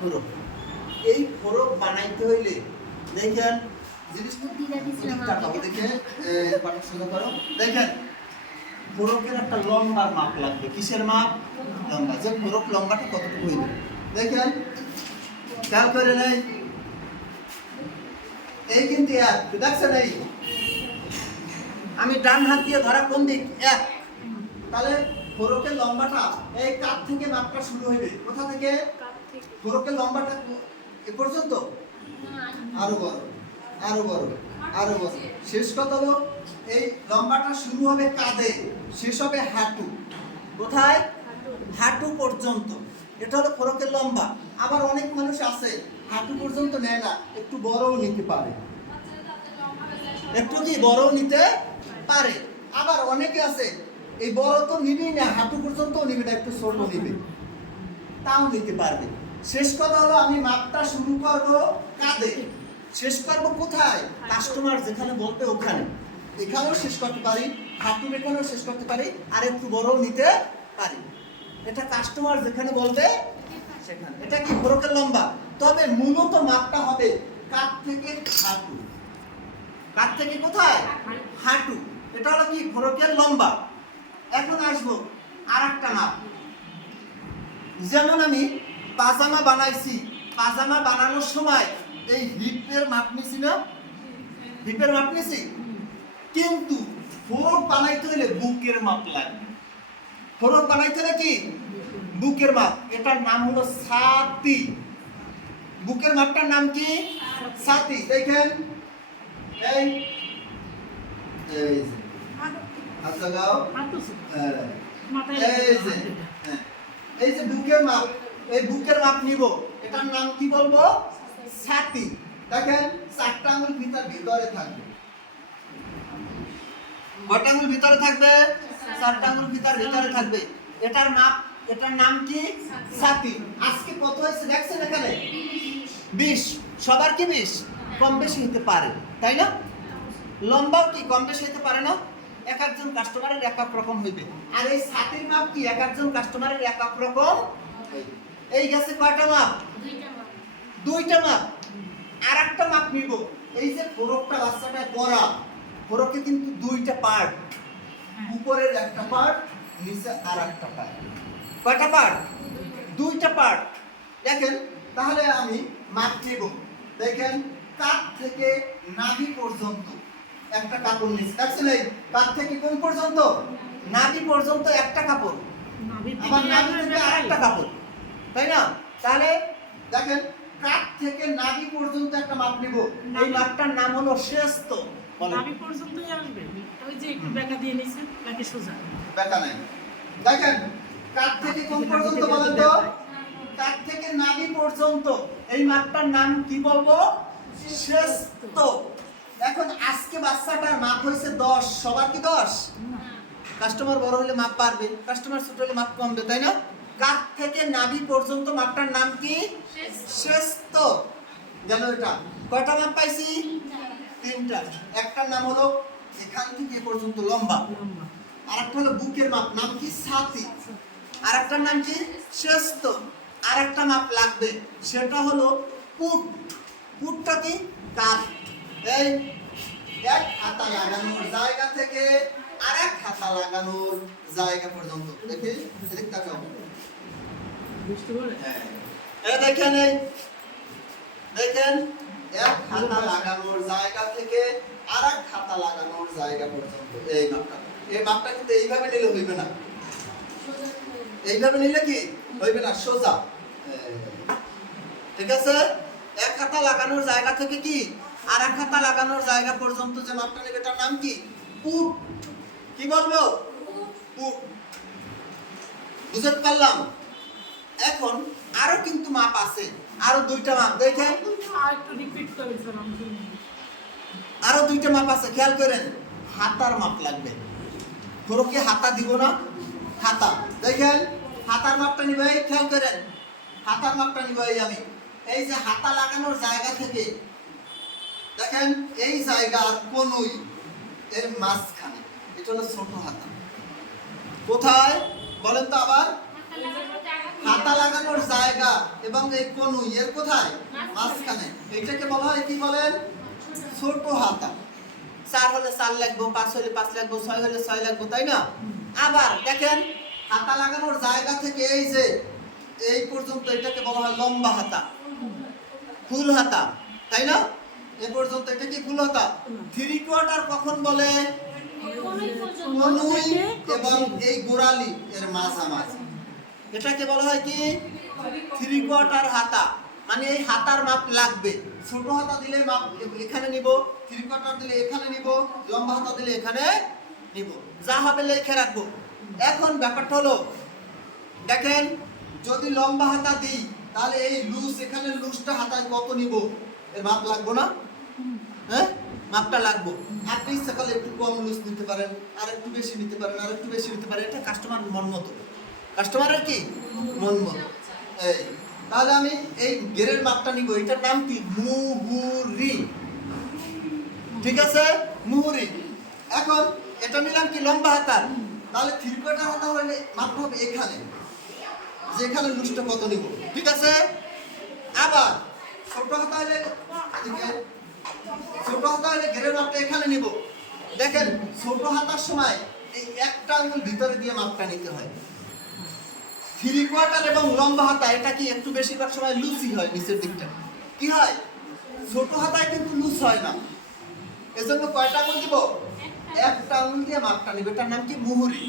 ফোরক এই ফোরক বানাইতে হইলে দেখেন দেখেন একটা মাপ লাগবে। কিসের মাপ? লম্বা। যে লম্বাটা কতটুকু দেখেন এই কিন্তু এক এই আমি ডান হাত দিয়ে ধরা কোন দিক? এক। তাহলে ফোরকের লম্বাটা এই কাপ থেকে মাপটা শুরু হইবে। কোথা থেকে? ফোরকের লম্বাটা এ পর্যন্ত? আরও বড় আরও বড় আরও বড়। শেষ কত হলো, এই লম্বাটা শুরু হবে কাঁধে, শেষ হবে হাঁটু। কোথায়? হাঁটু পর্যন্ত। এটা হলো লম্বা। আবার অনেক মানুষ আছে, হাঁটু পর্যন্ত নেয় না, একটু বড়ও নিতে পারে। একটু কি বড়ও নিতে পারে? আবার অনেকে আছে, এই বড় তো নিবেই না, হাঁটু পর্যন্ত নিবে না, একটু ছোট নিবে। তাও নিতে পারবে। শেষ কথা হলো আমি মাপটা শুরু করব কাঁধে। শেষ করব কোথায়? কাস্টমার যেখানে বলবে ওখানে। এখানেও শেষ করতে পারি হাঁটুর এখানেও শেষ করতে পারি, আর একটু বড়ও নিতে পারি। এটা কাস্টমার যেখানে বলবে, সেখানে। এটা কি ফোরকের লম্বা? তবে মূলত মাপটা হবে কাঠ থেকে হাঁটু। কাঠ থেকে কোথায়? হাঁটু। এটা হলো কি? ফোরকের লম্বা। এখন আসব আর একটা মাপ। যেমন আমি পাজামা বানাইছি। পাজামা বানানোর সময় এই হিপের মাপ নিছি না? হিপের মাপ নিছি? কিন্তু ফোরক বানাইতে হলে বুকের মাপ লাগবে ফোরক বানাইতে হলে কি? বুকের মাপ। এটার নাম হলো ছাতি বুকের মাপটার নাম কি? ছাতি দেখেন। এই এই যে। হাত লাগাও। হ্যাঁ। এই যে। হ্যাঁ। এই যে বুকের মাপ। এই বুকের মাপ নিব। এটার নাম কি বলব? ছাতি। দেখেন, চারটা আঙুল ভিতর ভিতরে থাকবে। কয়টা আঙুল ভিতরে থাকবে? চারটা আঙুল ভিতর ভিতরে থাকবে। এটার মাপ, এটার নাম কি? ছাতি। আজকে কত হয়েছে দেখছেন এখানে? বিশ। সবার কি বিশ? কম বেশি হতে পারে, তাই না? লম্বাও কি কম বেশি হতে পারে না? এক একজন কাস্টমারের এক এক রকম হইবে। আর এই ছাতির মাপ কি? এক একজন কাস্টমারের এক এক রকম হইবে। এই গেছে কয়টা মাপ? দুইটা মাপ। আর একটা মাপ নিব। এই যে ফোরকটা বাচ্চাটা করা ফোরকে কিন্তু দুইটা পার্ট উপরের একটা পার্ট নিচে আর একটা পার্ট কয়টা পার্ট দুইটা। পার্ট দেখেন তাহলে আমি মাপ নিব। দেখেন কাঠ থেকে নাভি পর্যন্ত একটা কাপড় নিচ্ছি দেখছেন এই কাঠ থেকে কোন পর্যন্ত? নাভি। পর্যন্ত একটা কাপড়। আবার নাভি থেকে আরেকটা কাপড়। তাই না? তাহলে দেখেন কাঠ থেকে নাভি পর্যন্ত একটা মাপ নিব। এই মাপটার নাম হলো শ্রেষ্ঠ। নাভি পর্যন্তই আসবে। ওই যে একটু বেকা দিয়ে নিছেন নাকি সোজা। বেকা নাই। দেখেন কাঠ থেকে কোন পর্যন্ত বলেন তো? কাঠ থেকে নাভি পর্যন্ত। এই মাপটার নাম কি বলব? শ্রেষ্ঠ। এখন আজকে বাচ্চাটার মাপ হয়েছে দশ। সবার কি দশ? কাস্টমার বড় হলে মাপ পারবে কাস্টমার ছোট হলে মাপ কমবে তাই না? কাঠ থেকে নাভি পর্যন্ত মাপটার নাম কি? শ্রেষ্ঠ। গেল এটা। কয়টা মাপ পাইছি? তিনটা। একটার নাম হলো এখান থেকে পর্যন্ত লম্বা। আর একটা হলো বুকের মাপ। নাম কি? ছাতি আর একটার নাম কি? শ্রেষ্ঠ। আর একটা মাপ লাগবে। সেটা হলো পুট। পুটটা কি? কাঠ। এই এক হাতা লাগানোর জায়গা থেকে আর এক হাতা লাগানোর জায়গা পর্যন্ত। দেখি এদিক তাকাও বুঝতে পারে হ্যাঁ। এই দেখেন এই দেখেন এক হাতা লাগানোর জায়গা থেকে আর এক হাতা লাগানোর জায়গা পর্যন্ত। এই মাপটা। এই মাপটা কিন্তু এইভাবে নিলে হইবে না। এইভাবে নিলে কি? হইবে না সোজা। ঠিক আছে? এক হাতা লাগানোর জায়গা থেকে কি? আর এক হাতা লাগানোর জায়গা পর্যন্ত যে মাপটা নেবে তার নাম কি? পুট কি বলব পুট বুঝতে পারলাম। এখন আরও কিন্তু মাপ আছে। আরও দুইটা মাপ দেখেন আর একটু রিপিট করে স্যার আমি আরও দুইটা মাপ আছে খেয়াল করেন। হাতার মাপ লাগবে। কি হাতা দিব না? হাতা দেখেন হাতার মাপটা নিব খেয়াল করেন। হাতার মাপটা নিব আমি। এই যে হাতা লাগানোর জায়গা থেকে দেখেন এই জায়গা আর কোনই এর মাঝখানে। এটা হলো ছোট হাতা। কোথায়? বলেন তো আবার। হাতা লাগানোর জায়গা এবং এই কনুই এর কোথায়? মাঝখানে। এটাকে বলা হয় কি বলেন? ছোট হাতা। চার হলে চার লাগবো, পাঁচ হলে পাঁচ লাগবো, ছয় হলে ছয় লাগবো, তাই না? আবার দেখেন, হাতা লাগানোর জায়গা থেকে এই যে, এই পর্যন্ত এটাকে বলা হয় লম্বা হাতা। ফুল হাতা, তাই না? এ পর্যন্ত এটা কি ফুল হাতা? থ্রি কোয়ার্টার কখন বলে? কনুই এবং এই গোড়ালি এর মাঝামাঝি এটাকে বলা হয় কি? থ্রি কোয়ার্টার হাতা। মানে এই হাতার মাপ লাগবে। ছোট হাতা দিলে মাপ এখানে নিব থ্রি কোয়ার্টার দিলে এখানে নিব, লম্বা হাতা দিলে এখানে নিব। যা হবে লিখে রাখব। এখন ব্যাপারটা হলো, দেখেন, যদি লম্বা হাতা দিই, তাহলে এই লুজ এখানে লুজটা হাতায় কত নিব? এর মাপ লাগবো না? হ্যাঁ? মাপটা লাগবো। আপনি ইচ্ছা করলে একটু কম লুজ নিতে পারেন, আর একটু বেশি নিতে পারেন, আর একটু বেশি নিতে পারেন, এটা কাস্টমার মন মতো। কাস্টমারের কি? মন মতো। এই, তাহলে আমি এই গেরের মাপটা নিব। এটার নাম কি? মুহুরি। ঠিক আছে? মুহুরি। এখন এটা নিলাম কি লম্বা হাতার তাহলে থ্রি কোয়ার্টার হাতা হলে মাপটা হবে এখানে। যেখানে লুজটা কত নিব? ঠিক আছে? আবার, ছোট হাতা হলে ছোট হাতা হলে ঘেরের মাপটা এখানে নিব। দেখেন, ছোট হাতার সময় এই একটা আঙুল ভিতরে দিয়ে মাপটা নিতে হয়। থ্রি কোয়ার্টার এবং লম্বা হাতা, এটা কি একটু বেশিরভাগ সময় লুসি হয় নিচের দিকটা? কি হয়? ছোট হাতায় কিন্তু লুজ হয় না। এজন্য কয়টা আঙুল দিব? একটা আঙুল দিয়ে মাপটা নিবে। এটার নাম কি? মুহুরি।